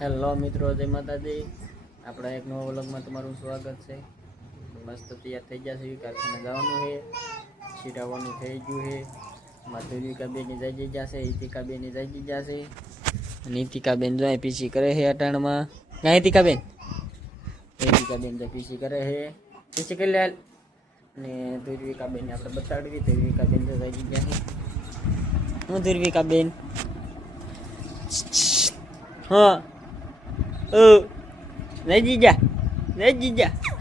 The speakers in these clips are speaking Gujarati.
હેલો મિત્રો, જય માતાજી. આપણા એક નવા વ્લોગમાં તમારું સ્વાગત છે. મસ્ત તૈયાર થઈ ગયા છે. કારખાને જવાનું છે, છીટાવવાનું થઈ ગયું છે. માધુરિકા બેની જાગી જશે, ઈતિકા બેની જાગી જશે. અને ઈતિકા બેન જો પીસી કરે છે અટાણમાં. ક્યાં ઈતિકા બેન? ઈતિકા બેન તો પીસી કરે છે. પીસી કરી લે. અને ધુર્વિકા બેન આપણે બતાડવી. ધુર્વિકા બેન તો જાગી ગયા છે. હું ધુર્વિકા બેન? હા લઈ જા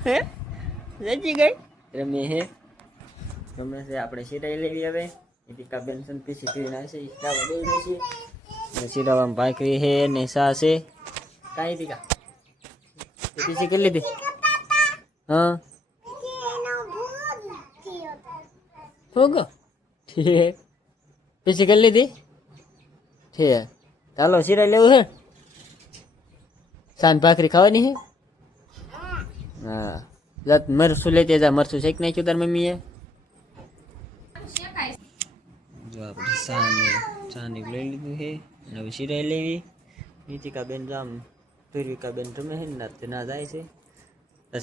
હે લઈ ગઈ રમે હે ગમે છે. આપણે સિરાઈ લેવી હવે. ઈતિકા બેન પીસી પીને આવશે. ઈતિકા બે છે અને સિરાવામાં ભાખરી હે ને સા છે. કાંઈ ઈતિકા પીસી કરી લીધી? હા હોગો ઠીક. પીસી કરી લીધી ઠીક. ચાલો સિરાઈ લેવું છે. સાંજ ભાખરી ખાવાની છે. હા જાત મરસું લેતી જા. મરસું શેક નાખ્યું તાર મમ્મીએ. જો આપણે સાની લઈ લીધું છે. હવે સિરાઈ લેવી. નીતિકા બેન જામ ધુર્વિકા બેન રમે છે ને ના જાય છે.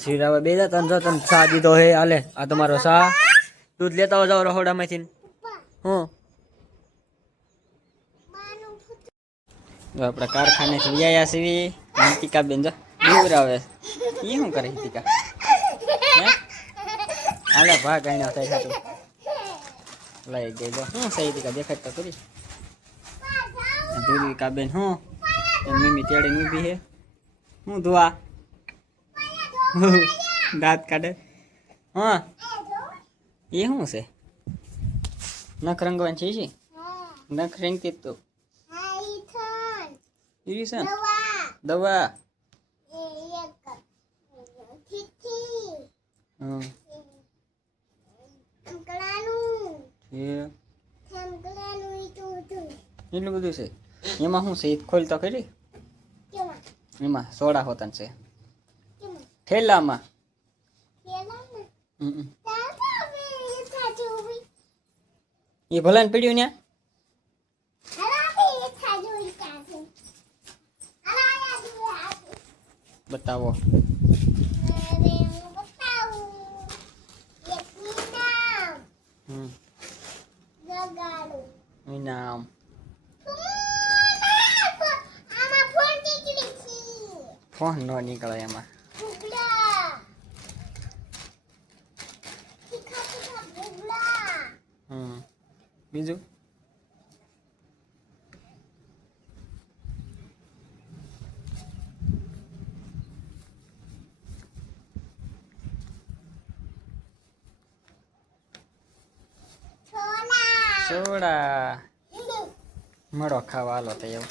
સિરાવા બે જા. તને જો તને સા દીધો હે. હાલે આ તમારો સા. દૂધ લેતા જાઓ રહોડામાંથી. હું આપણા કારખાને લઈ આવ્યા છીએ. નીતિકા બેન જો દૂર આવે. એ શું કરે નીતિકા? હાલે ભાગ આણ્યો થાય સાચું લઈ ગઈ. જો શું સહી નીતિકા દેખાડ તો કરી. ધુર્વિકા બેન હું મમ્મી તેડીને ઊભી છે. હું ધોવા દાંત કાઢે. હા એ શું છે? નખ રંગવાનું છે. નખ રંગતી તો દવા એટલું બધું છે. એમાં શું છે? ખોલ તો ખરી. એમાં સોડા હોતા છે થેલામાં. એ ભલાને પીડ્યું ને બતાવો. નામ ફોન ન નીકળે એમાં. બીજું સોડા મળો ખાવા. હાલો તો એવું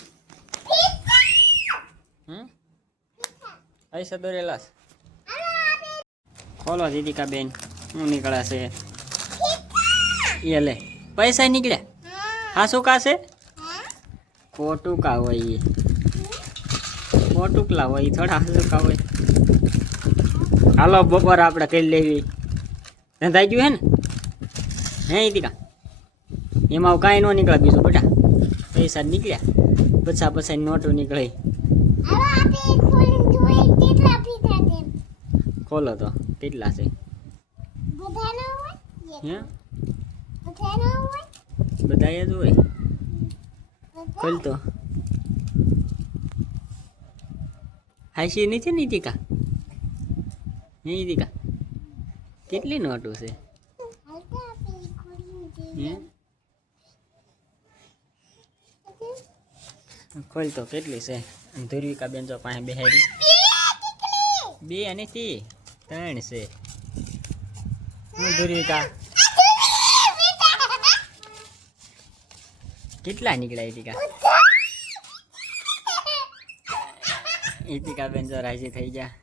પૈસા દોરેલા ખોલો દીદિકા બેન. શું નીકળે છે? એ લે પૈસા નીકળ્યા. હા શું કાશે? ખોટું કા હોય એ ખોટું કલા હોય થોડા હાસું કા હોય. હાલો બપોર આપણે કરી લેવી. ધંધાઈ ગયું હે ને હે દીકા? એમાં કાંઈ ન નીકળે બીજું બેટા. પૈસા નીકળ્યા. પછા નોટો નીકળે. ખોલો તો કેટલા છે? બધા જ હોય. ખોલ તો. હાસી નથી ને દીકા? નહીં દીકા કેટલી નોટો છે? ખોલ તો કેટલી છે? ધુર્વિકા બેન જો પાસે બેહાડી. બે નથી ત્રણ છે. હું ધુર્વિકા કેટલા નીકળ્યા? ઈતિકા બેન જો રાજી થઈ ગયા.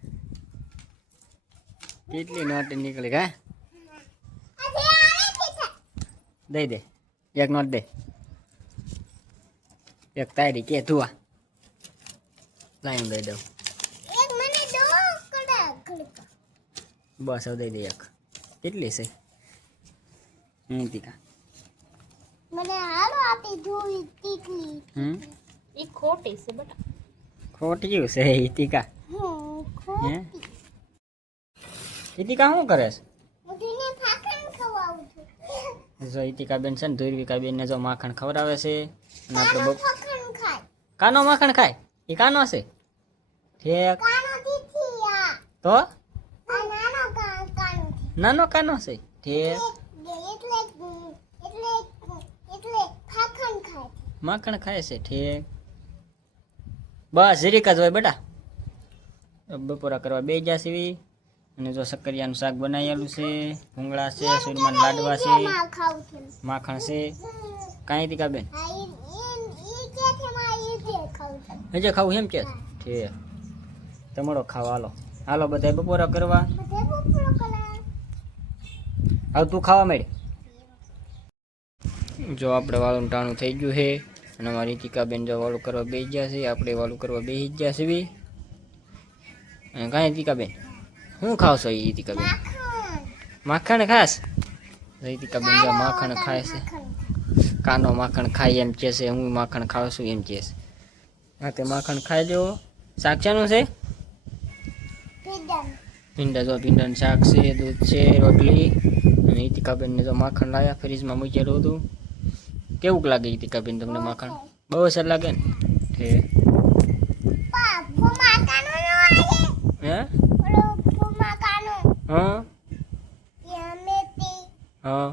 કેટલી નોટ નીકળી કા? દઈ દે એક નોટ દે. એક તારી કે ધુઆ લાઈન દઈ દઉં. બસ હવે દઈ દે એક. કેટલી છે નીતિકા? મને હાલો આપી જોઈ ટીકલી. એ ખોટી છે બેટા. ખોટ્યું છે ઈતિકા. હે ઈતિકા શું કરે છે? જો ઈતિકા બેન છે ને ધુરવિકા બેન ને જો માખણ ખવડાવે છે અને આપણે કાનો માખણ ખાય એ કાનો છે ઠેક તો નાનો કાનો છે ઠેક માખણ ખાય છે ઠેક. બસ જરીક જ હોય બેટા. બપોરા કરવા બે ગયા સીવી અને જો શક્કરિયાનું શાક બનાવેલું છે, ભૂંગળા છે, સુરમાન લાડવા છે, માખણ છે. કાંઈ તીકા બેન હજે ખાવું એમ કે ઠીક તમારો ખાવા હાલો હાલો બધા બપોરા કરવા. હવે તું ખાવા માંડ. જો આપણે વાળું ટાણું થઈ ગયું છે અને અમારી ટીકા બેન જો વાળું કરવા બેસી ગયા છે, આપણે વાળું કરવા બેસી ગયા છે. અને કાંઈ ટીકા બેન શું ખાવ છો? એ ટીકા બેન માખણ ખાસ. ટીકા બેન જો માખણ ખાય છે, કાનો માખણ ખાય એમ કે છે, હું માખણ ખાઉં છું એમ કે છે. હા તે માખણ ખાઈ લેવો. શાક શાનું છે? ભીંડા. જો ભીંડાનું શાક છે, દૂધ છે, રોટલી. અને ઈતિકાબેન ને જો માખણ લાવ્યા ફ્રીજમાં મૂકેલું હતું. કેવું લાગે ઈતિકાબેન તમને માખણ? બહુ સર લાગે ને? હે હા હા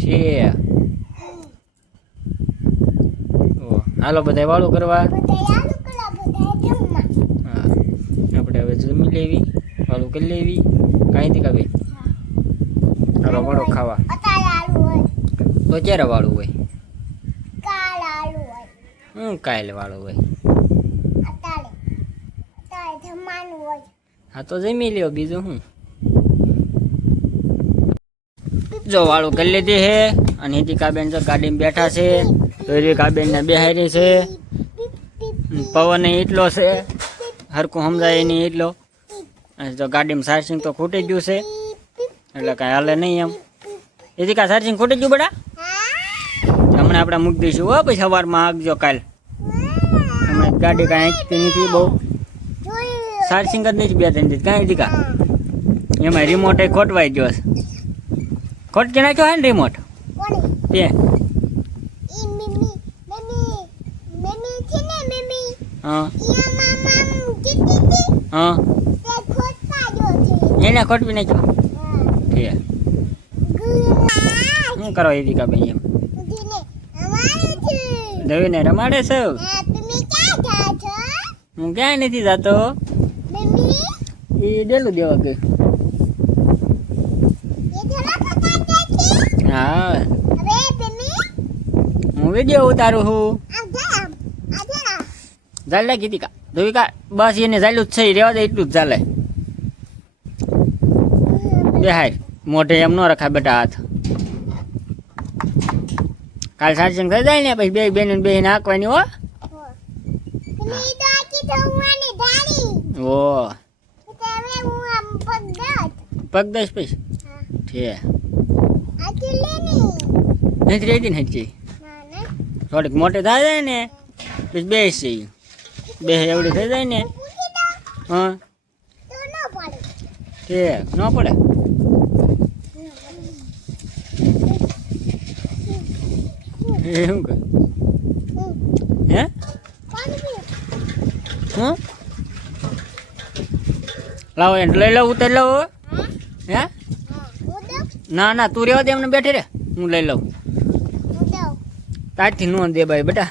છે. હાલો બધા વાળું કરવા. હા આપણે હવે જમી લેવી, વાળું કરી લેવી. કાંઈ નથી કાબે. હાલો વાળો ખાવા. તો ક્યારે વાળું હોય? કાલે વાળું હોય. હા તો જમી લ્યો બીજું શું. જો વાળું કરી લીધી છે અને હિતિકાબેન જો ગાડીમાં બેઠા છે. તો હિતિકાબેન ને બેહારી છે. પવન એટલો છે હરખું સમજાય નહીં એટલો. અને જો ગાડીમાં ચાર્જિંગ તો ખૂટી ગયું છે એટલે કાંઈ હાલે નહીં એમ. હિતિકા ચાર્જિંગ ખૂટી ગયું બેટા? હમણાં આપણે મૂકી દઈશું હો, પછી સવારમાં આગજો કાલ. હમણાં ગાડી કાંઈ આંકતી નથી બહુ, ચાર્જિંગ જ નથી બે ત્રણ દીધી. કાંઈ હિતિકા એમાં રિમોટ એ ખોટવાઈ ગયો છે. ખોટકી નાખ્યો હે ને રિમોટ તે? હા હા એને ખોટવી નાખ્યો. શું કરો હિતિકા ભાઈ એમ દવીને રમાડે છે? હું ક્યાંય નથી જતો. એ ડેલું દેવા ગયું. હા હું વિડીયો ઉતારું છું. ચાલે કીધી ધોવિકા બસ એને ચાલ્યું જ છે, રેવા દે એટલું જ ચાલે. બેહાય મોઢે એમ ન રખાય બેટા હાથ. કાલ ચાર્જિંગ થઈ જાય ને પછી બે બેન બેહીને હાંકવાની હો. ઓ પગ દઈશ પછી ઠે નથી રેડી ને હજી થોડીક મોટી થઈ જાય ને પછી બેસી બે એવડી થઈ જાય ને. હા ઠીક ન પડે. એવું કે હે હું લાવો એને લઈ લઉં ઉતારી લઉં હે? ના ના તું રેવા દે એમને બેઠી રે, હું લઈ લઉં. તારથી ન દે ભાઈ બેટા.